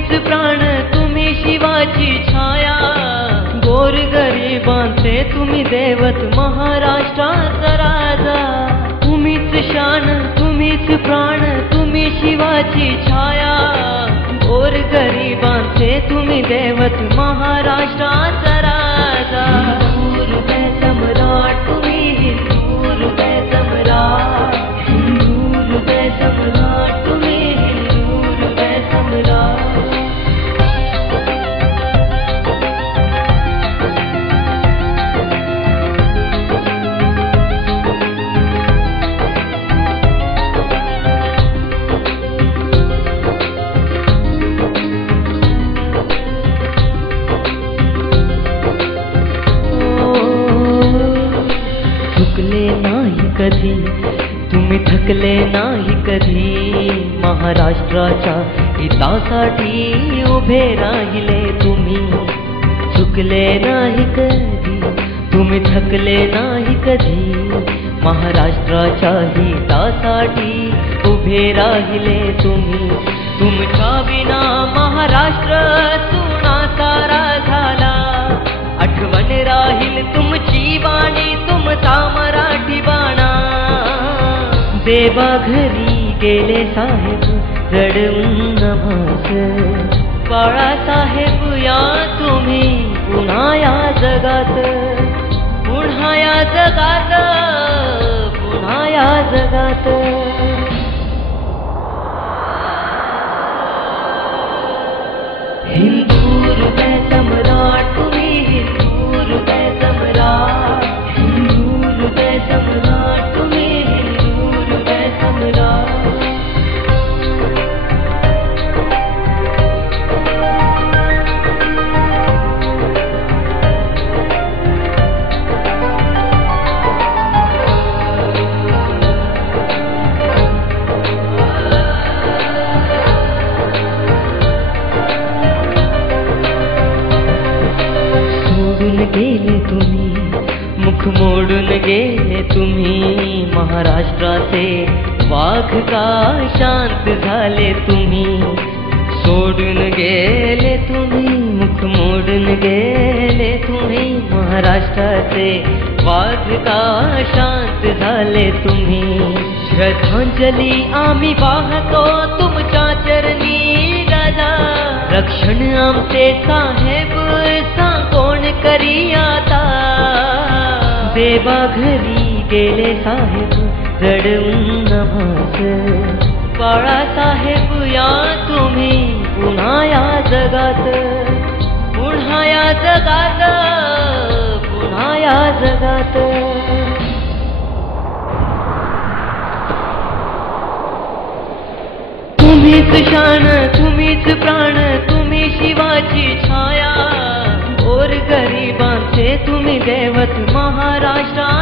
तुम्हीच प्राण तुम्ही शिवाची छाया, गोरगरिबांचे तुम्ही दैवत महाराष्ट्राचा राजा। तुम्हीच शान तुम्हीच प्राण तुम्ही शिवाची छाया, गोरगरिबांचे तुम्ही दैवत महाराष्ट्राचा राजा। हिंदू हृदय सम्राट तुम्ही, हिंदू हृदय सम्राट, हिंदू हृदय सम्राट तुम्ही, हिंदू हृदय सम्राट। थकले नाही कधी तुम्ही, थकले नाही कधी, महाराष्ट्राच्या हितासाठी उभे राहिले तुम्ही। चुकले नाही कधी तुम्ही, थकले नाही कधी, महाराष्ट्राच्या हितासाठी उभे राहिले तुम्ही। तुमच्या विना महाराष्ट्र सुना सारा झाला, आठवण राहील तुमची वाणी तुमचा मराठी बाणा। देवा घरी गेले साहेब रडून नभास, बाळासाहेब या तुम्ही पुन्हा या जगात, पुन्हा या जगात, पुन्हा या जगात। हिंदू हृदय सम्राट तुम्ही, हिंदू हृदय सम्राट, हिंदू हृदय सम्राट तुम्ही, हिंदू हृदय सम्राट। गेले तुम्ही, मुख मोडून गेले तुम्ही, महाराष्ट्राचे वाघ का शांत झाले तुम्ही। सोडून गेले तुम्ही, मुख मोडून गेले तुम्ही, महाराष्ट्राचे वाघ का शांत झाले तुम्ही। श्रद्धांजली आम्ही वाहतो तुमच्या चरणी राजा, रक्षण आमचे साहेब कोण करी आता। देवा घरी गेले साहेब रडून नभास, बाळासाहेब या तुम्ही पुन्हा या जगात, पुन्हा या जगात, पुन्हा या जगात। तुम्हीच शान तुम्हीच प्राण तुम्ही शिवाची छाया, गोरगरिबांचे तुम्ही दैवत महाराष्ट्र।